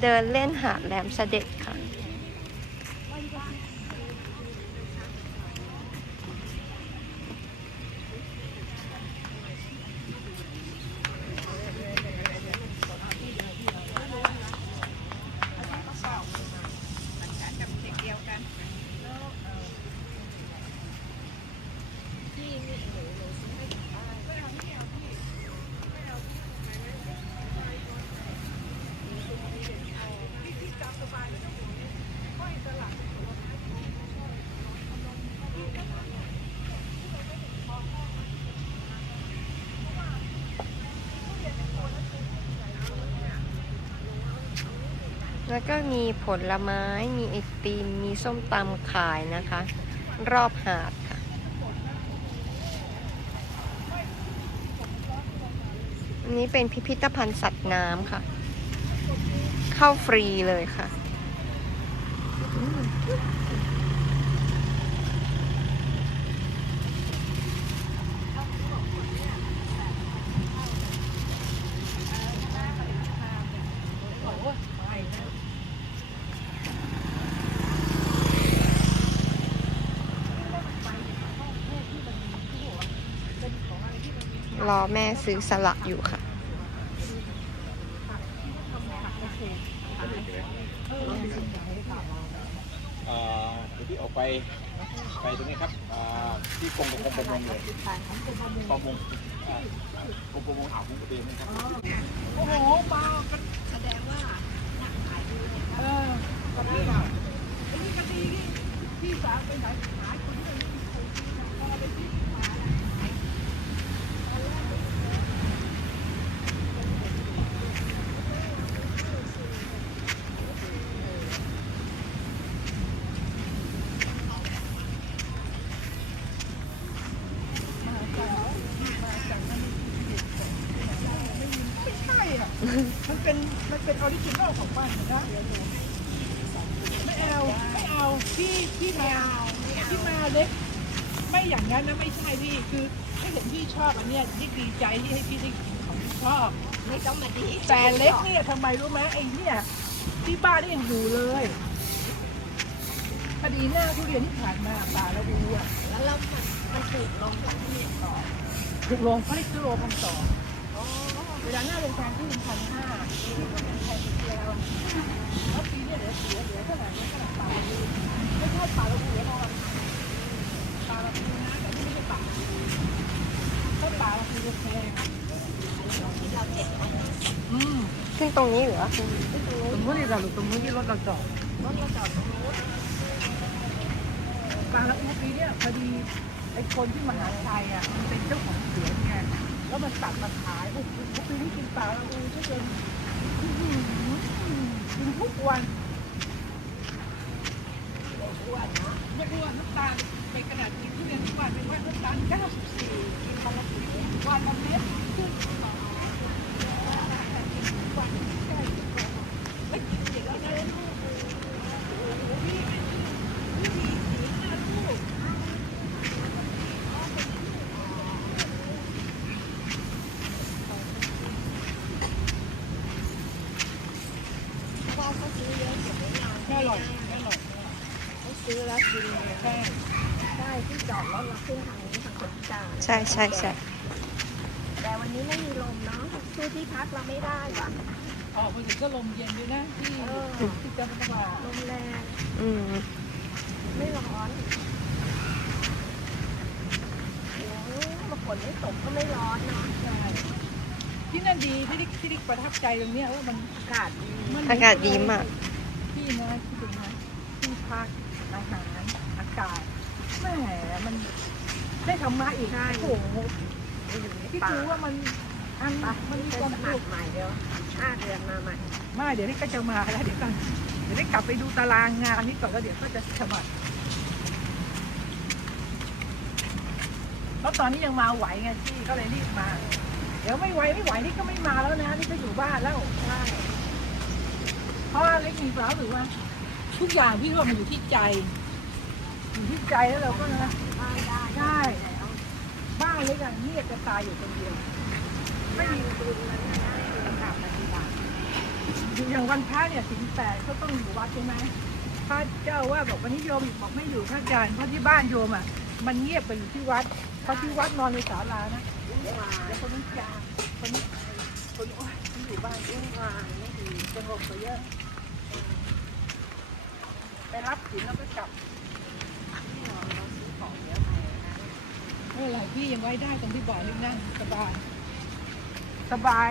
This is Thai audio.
เดินเล่นหาดแหลมเสด็จค่ะ แล้วก็มีผลไม้ มีไอติม มีส้มตำขายนะคะ รอบหาดค่ะ อันนี้เป็นพิพิธภัณฑ์สัตว์น้ำค่ะ เข้าฟรีเลยค่ะ รอแม่ซื้อสลักอยู่ค่ะ เอ่อเดี๋ยวที่ออกไปไปตรงนี้ครับอ่าที่กรมประมงเลยประมงอ่ากรมประมงอ่าวคุ้งกระเบนนะครับโอ้โหเมาก็แสดงว่าเออก็ได้เปล่าไอ้นี่คดีที่ที่สามเป็นสายหายคนที่เป็นพอไปที่มาแล้ว ไม่ใช่อะ มันเป็นมันเป็นออริจินอลของมันนะไม่เอาไม่เอาพี่พี่มาพี่มาเล็ก ไม่อย่างนั้นนะไม่ใช่พี่คือถ้าเห็นพี่ชอบอันเนี้ยยิ่งดีใจที่ให้พี่ได้กินของที่ชอบไม่ต้องมาดีแต่เล็กเนี่ยทำไมรู้ไหมไอ้เนี่ยที่บ้านนี่ยังอยู่เลยคดีหน้าทุเรียนที่ผ่านมาป่าละอูอะแล้วเรามันมันถูกลงจากที่ต่อถูกลงเขาเรียกกิโลพันสอง เวลาหน้าโรงแรมที่หนึ่งพันห้าที่ก็เป็นแพงเดียวแล้วปีเนี่ยเดี๋ยวเสียเหลือเท่าไหร่เนี่ยขนาดป่าละอูไม่ใช่ป่าละอูแล้วนอนป่าละอูนะแต่ไม่ใช่ป่าถ้าป่าละอูจะแพงที่เราเจ็บอืมขึ้นตรงนี้เหรอตรงนู้นนี่เราตรงนู้นที่รถเราจอดรถเราจอดตรงนู้นปลาละอูปีเนี่ยพอดีไอ้คนที่มหาชัยอะมันเป็นเจ้าของสวนไง แล้วมันตัดมาขายโอ้โหปีนี้กินปลาละอูทุกเดือนกินทุกวันอ้วนนะไม่อ้วนน้ำตาลไปกระดาษกินทุเรียนทุกวันเป็นว่าน้ำตาล94กินวันละวันละเม็ดขึ้นใช่ไม่กินเด็กแล้วนะลูกโอ้โหพี่ไม่มีสีหน้าลูก พ่อเขาซื้อเยอะเก็บไว้นาน ไม่ อร่อยไม่อร่อยเขาซื้อแล้วกินเลยใช่ใช่ที่จอดรถเราขึ้นทางนี้ทางขนจ่าใช่ใช่ใช่แต่วันนี้ไม่มีลมเนาะซื้อที่พักเราไม่ได้ว่ะออกไปถึงก็ลมเย็นด้วยนะที่เออที่จะมาลมแรงอืมไม่ร้อนมาฝนไม่ตกก็ไม่ร้อนเนาะใช่ที่นั่นดีที่ด้ที่ด้ประทับใจตรงเนี้ยว่ามันอากาศดีอากาศดีมาก ที่นะที่ตรงนั้นที่พักอาหารอากาศแหมมันได้ธรรมะอีกโอ้โหอยู่ในที่ป่าดูว่ามันอันไปมันมีเป็นความสมัสุคขรใหม่เดี๋ยวห้าเดือนมาใหม่ไม่เดี๋ยวนี้ก็จะมาแล้วเดี๋ยวกันเดี๋ยวได้กลับไปดูตารางงานนี้ก่อนแล้วเดี๋ยวก็จะสมัครเพราะตอนนี้ยังมาไหวไงพี่ก็เลยรีบมา เดี๋ยวไม่ไหวไม่ไหวนี่ก็ไม่มาแล้วนะนี่ก็อยู่บ้านแล้ว ใช่ เพราะว่าเล็กมีความรู้สึกว่า ทุกอย่างพี่ว่ามันอยู่ที่ใจ อยู่ที่ใจแล้วเราก็นะบ้าได้ใช่บ้านเล็กอย่างนี้ยจะตายอยู่คนเดียวไม่มีปืนมันได้เดินกลับปฏิบัติอย่างวันพระเนี่ยสิงแปดก็ต้องอยู่วัดใช่ไหมพระเจ้าว่าบอกวันนี้โยมบอกไม่อยู่พระอาจารย์เพราะที่บ้านโยมอะมันเงียบไปอยู่ที่วัดเพราะที่วัดนอนในศาลานะแล้วคนนี้จางคนนี้คนโอ้ย อยู่บ้านเองว่าไม่ดีสงบไปเยอะ ไปรับสินแล้วก็กลับไม่เป็นไรพี่ยังไว้ได้ตรงที่บ่อนี่นั่นสบาย สบาย